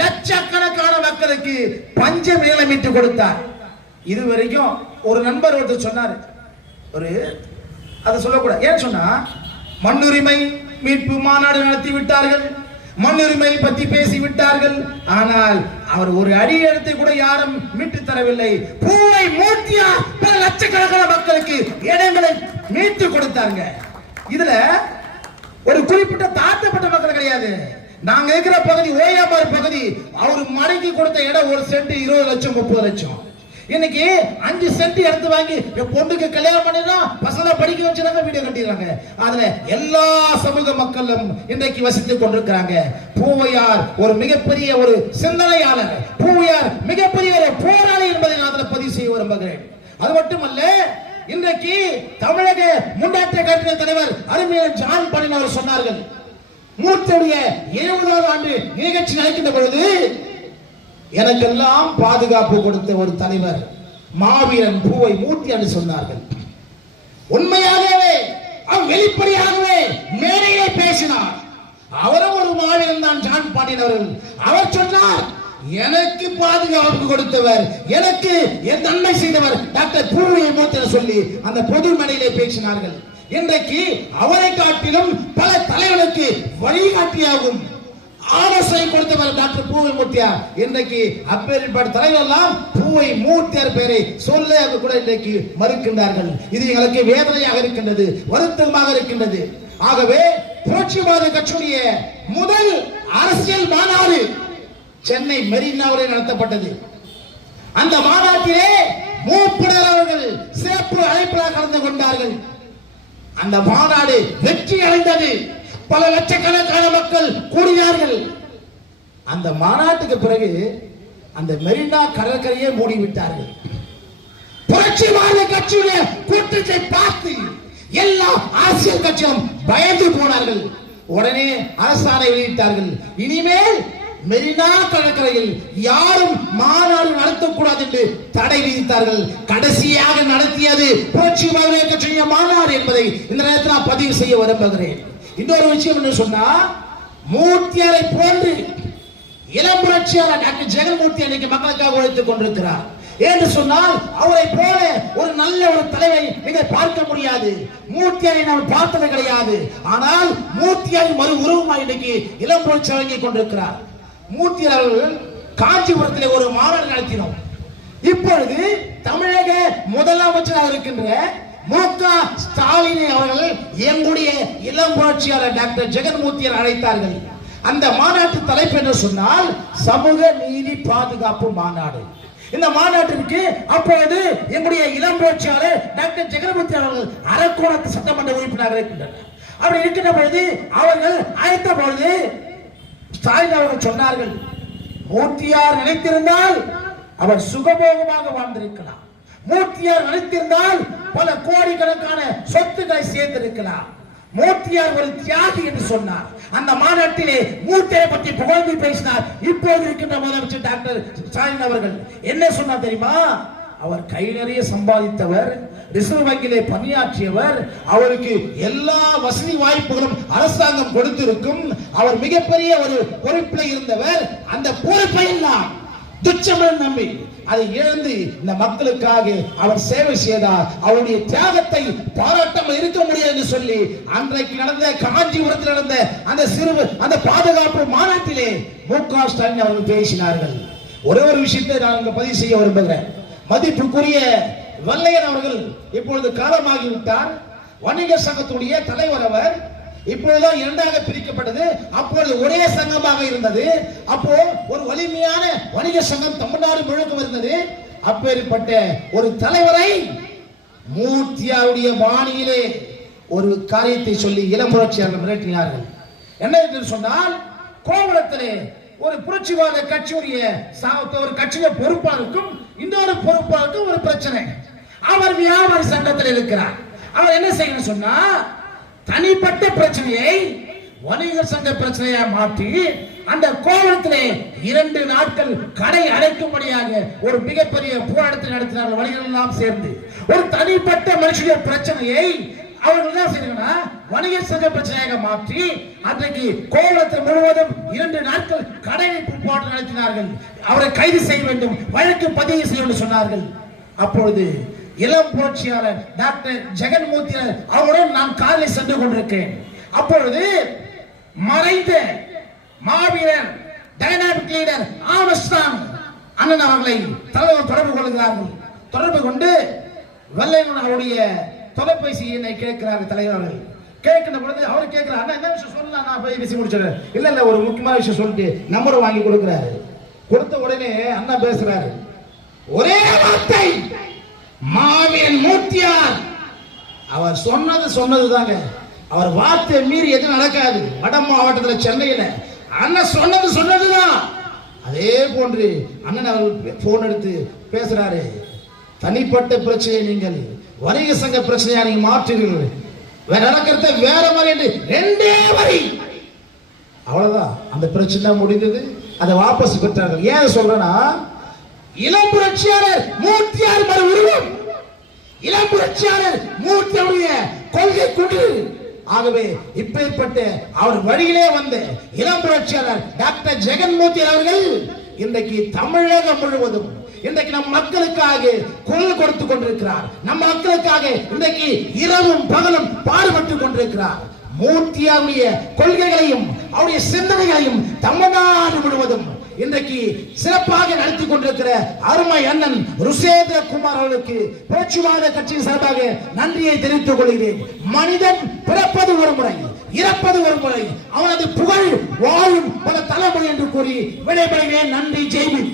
லட்சக்கணக்கான மக்களுக்கு பஞ்சம் நிலமிட்டு கொடுத்தார். இதுவரைக்கும் ஒரு நண்பர் ஒருத்தர் சொன்னார், ஒரு அதை சொல்லக்கூடாது, ஏன் சொன்னா மண்ணுரிமை மீட்பு மாநாடு நடத்தி விட்டார்கள், மண்ணுரிமை பற்றி பேசி விட்டார்கள். ஆனால் அவர் ஒரு அடி எடுத்து கூட யாரும் மீட்டு தரவில்லை. பூவை மூர்த்தியா பல லட்சக்கணக்கான மக்களுக்கு இடங்களை மீட்டு கொடுத்தாங்க. இதுல ஒரு குறிப்பிட்ட தாழ்த்தப்பட்ட மக்கள் கிடையாது. நாங்க இருக்கிற பகுதி ஓயாமார் பகுதி, அவர் மடக்கி கொடுத்த இடம் ஒரு சென்ட் 20 லட்சம் 30 லட்சம். இன்னைக்கு 5 சென்ட் எடுத்து வாங்கி பொண்ணுக்கு கல்யாணம் பண்ணினா பசங்களை படிக்க வச்சுறாங்க, வீடு கட்டிடுறாங்க. அதுல எல்லா சமூக மக்களும் இன்றைக்கு வசித்துக் கொண்டிருக்கிறாங்க. பூவையார் ஒரு மிகப்பெரிய ஒரு சிந்தனையாளர், பூவையார் மிகப்பெரிய ஒரு போராளி என்பதை நான் அதில் பதிவு செய்ய விரும்புகிறேன். அது மட்டுமல்ல, இன்றைக்கு தமிழக முன்னேற்ற கழக தலைவர் அருமையான ஜான் பாண்டியன் அவர் சொன்னார்கள், மூர்த்தியுடைய 70வது ஆண்டு நிகழ்ச்சி நடக்கின்ற பொழுது எனக்கெல்லாம் பாதுகாப்பு கொடுத்த ஒரு தலைவர் மாவீரன் பூவை மூர்த்தி என்று சொன்னார்கள். உண்மையாகவே அவர் வெளிப்படையாகவே மேடையிலே பேசினார். அவரும் ஒரு மாவீரன் தான் ஜான் பாண்டியன் அவர்கள். அவர் சொன்னார், எனக்கு பாதுகாப்பு கொடுத்தவர், எனக்கு என் நன்மை செய்தவர் டாக்டர் பூவை மூர்த்தி சொல்லி அந்த பொது மேடையிலே பேசினார்கள். இன்றைக்கு அவரை காட்டிலும் பல தலைவர்களுக்கு வழிகாட்டியாகும் ஆலோசனை கொடுத்தவர் டாக்டர் பூவை மூர்த்தியார். இன்றைக்கு அப்பேற்பட்ட தலைவர் எல்லாம் பூவை மூர்த்தியார் பெயரை சொல்ல கூட இன்றைக்கு மறுக்கின்றார்கள். இது எங்களுக்கு வேதனையாக இருக்கின்றது, வருத்தமாக இருக்கின்றது. ஆகவே புரட்சிவாத கட்சியுடைய முதல் அரசியல் மாநாடு சென்னை மெரினாவில் நடத்தப்பட்டது. அந்த மாநாட்டிலே மூப்பனர் அவர்கள் சிறப்பு அழைப்பாளராக கலந்து கொண்டார்கள். அந்த மாநாடு வெற்றி அடைந்தது. பல லட்சக்கணக்கான மக்கள் கூடினார்கள். அந்த மாநாட்டுக்கு பிறகு அந்த மெரினா கடற்கரையை மூடிவிட்டார்கள். புரட்சிவாத கட்சியுடைய கூட்டத்தை பார்த்து எல்லா அரசியல் கட்சியும் பயந்து போனார்கள். உடனே அரசாணை வெளியிட்டார்கள், இனிமேல் மெரினா கடற்கரையில் யாரும் மாநாடு நடத்தக்கூடாது என்று தடை விதித்தார்கள். கடைசியாக நடத்தியது புரட்சிவாத கட்சியுடைய மாநாடு என்பதை இந்த நேரத்தில் நான் பதிவு செய்ய விரும்புகிறேன். இன்னொரு விஷயம் என்ன சொன்னா, மூர்த்தியாரை போன்று இளம் புரட்சியாளர் டாக்டர் ஜெகன்மூர்த்தி அன்னைக்கு மக்களுக்காக உழைத்துக் கொண்டிருக்கிறார் என்று சொன்னால், அவரை போல ஒரு நல்ல ஒரு தலைவரை நீங்கள் பார்க்க முடியாது. மூர்த்தியாரை நாம் பார்த்தது கிடையாது. ஆனால் மூர்த்தியாரின் மறு உருவமாக இன்னைக்கு இளம் புரட்சி வழங்கிக் கொண்டிருக்கிறார். மூர்த்தியார் அவர்கள் காஞ்சிபுரத்திலே ஒரு மாநாடு நடத்தினோம். இப்பொழுது தமிழக முதலமைச்சராக இருக்கின்ற மு.க. ஸ்டாலின் அவர்கள் எங்களுடைய இளம் புரட்சியாளர் டாக்டர் ஜெகன்மூர்த்தியார் அழைத்தார்கள். அந்த மாநாட்டு தலைப்பு என்று சொன்னால் சமூக நீதி பாதுகாப்பு மாநாடு. இந்த மாநாட்டிற்கு அப்பொழுது எங்களுடைய இளம் புரட்சியாளர் டாக்டர் ஜெகன்மூர்த்தி அவர்கள் அரக்கோணத்து சட்டமன்ற உறுப்பினராக இருக்கின்றனர். அப்படி இருக்கின்ற பொழுது அவர்கள் அழைத்த பொழுது ஸ்டாலின் அவர்கள் சொன்னார்கள், மூர்த்தியார் நினைத்திருந்தால் அவர் சுகபோகமாக வாழ்ந்திருக்கலாம், மூர்த்தியார் நினைத்திருந்தால் பல கோடிக்கணக்கான சொத்துக்களை சேர்ந்திருக்கலாம். மூர்த்தியார் ஒரு தியாகி என்று சொன்னார். அந்த மாநாட்டிலே மூர்த்தியை பற்றி புகழ்ந்து பேசினார். இப்போது இருக்கின்ற முதலமைச்சர் டாக்டர் ஸ்டாலின் அவர்கள் என்ன சொன்னார் தெரியுமா? அவர் கை நிறைய சம்பாதித்தவர், ரிசர்வ் வங்கியிலே பணியாற்றியவர், அவருக்கு எல்லா வசதி வாய்ப்புகளும் அரசாங்கம் கொடுத்திருக்கும், அவர் மிகப்பெரிய ஒரு பொறுப்பில் இருந்தவர். அந்த பொறுப்பை எல்லாம் துச்சமன் நம்பி அதை இழந்து இந்த மக்களுக்காக அவர் சேவை செய்தார். அவருடைய தியாகத்தை பாராட்டாமல் இருக்க முடியாது என்று சொல்லி அன்றைக்கு நடந்த காஞ்சிபுரத்தில் நடந்த அந்த பாதுகாப்பு மாநாட்டிலே மு.க. ஸ்டாலின் அவர்கள் பேசினார்கள். ஒரே ஒரு விஷயத்தை நான் பதிவு செய்ய விரும்புகிறேன். மதிப்புக்குரிய வெள்ளையன் அவர்கள் இப்பொழுது காலமாகிவிட்டார். வணிக சங்கத்துடைய தலைவர் அவர். இப்பொழுதுதான் இரண்டாக பிரிக்கப்பட்டது. அப்பொழுது ஒரே சங்கமாக இருந்தது. அப்போ ஒரு வலிமையான வணிக சங்கம் தமிழ்நாடு முழுக்க இருந்தது. அப்பேற்பட்ட ஒரு தலைவரை மூர்த்தியாருடைய பாணியிலே ஒரு காரியத்தை சொல்லி இளம் புரட்சியாளர்கள் மிரட்டினார்கள். என்ன என்று சொன்னால், கோவளத்திலே ஒரு புரட்சிவாத கட்சியுடைய ஒரு கட்சிய பொறுப்பாளருக்கும் இன்னொரு பொறுப்பாளருக்கும் ஒரு பிரச்சனை. அவர் வியாபாரி சங்கத்தில் இருக்கிறார். அவர் என்ன செய்யணும் சொன்னா, தனிப்பட்ட பிரச்சனையை வணிக சங்க பிரச்சனையா மாற்றி அந்த கோவளத்திலே 2 நாட்கள் கடை அடைக்கும்படியாக ஒரு மிகப்பெரிய போராட்டத்தை நடத்தினார்கள். வணிகர்கள் எல்லாம் சேர்ந்து ஒரு தனிப்பட்ட மனுஷனுடைய பிரச்சனையை அவர்கள் என்ன செய்யறாங்கன்னா வணிக சங்க பிரச்சனையாக மாற்றி அன்றைக்கு கோவளத்தில் முழுவதும் 2 நாட்கள் கடையடைப்பு போராட்டம் நடத்தினார்கள். அவரை கைது செய்ய வேண்டும், வழக்கு பதிவு செய்ய வேண்டும் சொன்னார்கள். அப்பொழுது இளம் புரட்சியாளர் டாக்டர் ஜெகன்மூர்த்தி அவருடன் நான் காரில் சென்று கொண்டிருக்கிறேன். அப்பொழுது மறைந்த மாவீரர் டைனாமிக் லீடர் ஆம்ஸ்ட்ராங் அண்ணன் அவர்களை தலைவர் தொடர்பு கொள்கிறார்கள். தொடர்பு கொண்டு வெள்ளையன் அவருடைய தொலைபேசி எண்ணை கேட்கிறார்கள் தலைவர்கள். கேட்கிற பொழுது அவர் கேட்கிறார், அண்ணா என்ன விஷயம் சொல்லலாம், நான் போய் பேசி முடிச்சிடுறேன். இல்ல ஒரு முக்கியமான விஷயம் சொல்லிட்டு நம்பரை வாங்கி கொடுக்கிறாரு. கொடுத்த உடனே அண்ணா பேசுறாரு, ஒரே வார்த்தை, மாவீரன் மூர்த்தியார் அவர் சொன்னது தாங்க. அவர் வார்த்தை மீறி எதுவும் நடக்காது. வட மாவட்டத்தில் சென்னையில அண்ணன் சொன்னதுதான். அதே போன்று அண்ணன் அவர்கள் போன் எடுத்து பேசுறாரு, தனிப்பட்ட பிரச்சனையை நீங்கள் வணிக சங்க பிரச்சனையா நீங்க மாற்றுகிறீர்கள், நடக்கிறத வேற மாதிரி 2 வரி, அவ்வளவுதான். அந்த பிரச்சனை முடிந்தது. அதை வாபஸ் பெற்றார்கள். ஏன் சொல்றேன்னா, இளம் புரட்சியாளர் மூர்த்தியார் மறு உருவம், இளம் புரட்சியாளர் மூர்த்தியுடைய கொள்கை குழு. ஆகவே இப்பேற்பட்ட அவர் வழியிலே வந்த இளம் புரட்சியாளர் டாக்டர் ஜெகன்மூர்த்தி அவர்கள் இன்றைக்கு தமிழகம் முழுவதும் இன்றைக்கு நம் மக்களுக்காக குரல் கொடுத்துக் கொண்டிருக்கிறார். நம் மக்களுக்காக இன்றைக்கு இரவும் பகலும் பாடுபட்டுக் கொண்டிருக்கிறார். மூர்த்தியாருடைய கொள்கைகளையும் அவருடைய சிந்தனைகளையும் தமிழ்நாடு முழுவதும் இன்றைக்கு சிறப்பாக நடத்தி கொண்டிருக்கிற அருமை அண்ணன் ருசேந்திர குமார் அவர்களுக்கு புரட்சிவாத கட்சியின் சார்பாக நன்றியை தெரிவித்துக் கொள்கிறேன். மனிதன் பிறப்பது ஒரு முறை, இறப்பது ஒரு முறை, அவனது புகழ் வாழும் பல தலைமுறை என்று கூறி விடைபெறுகிறேன். நன்றி. ஜெய்பின்.